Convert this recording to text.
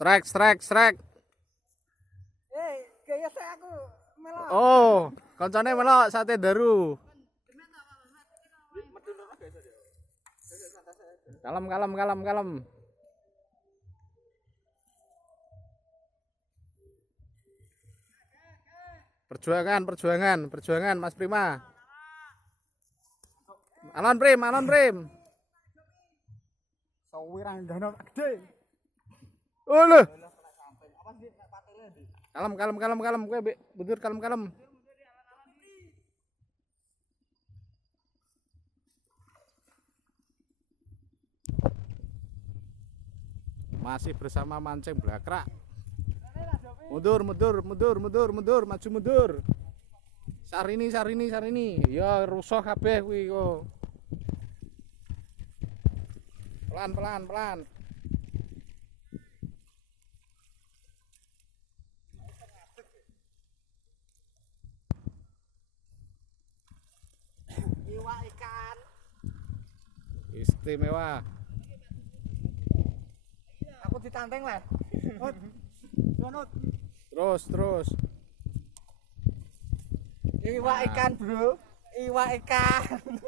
Strike. Gaya saya aku melok. Oh, koncone melok sate daru. Kalem. Perjuangan Mas Prima. Alon Prim. Sawiran dana gede. Oh lho. Kalem kowe mundur kalem. Masih bersama mancing blakrak. Mundur, maju mundur. Sarini. Ya rusuh kabeh kuwi kok. Pelan. Iwak ikan. Istimewa. Aku ditanteng lah. Terus. Iwak ikan, Bro. Iwak ikan.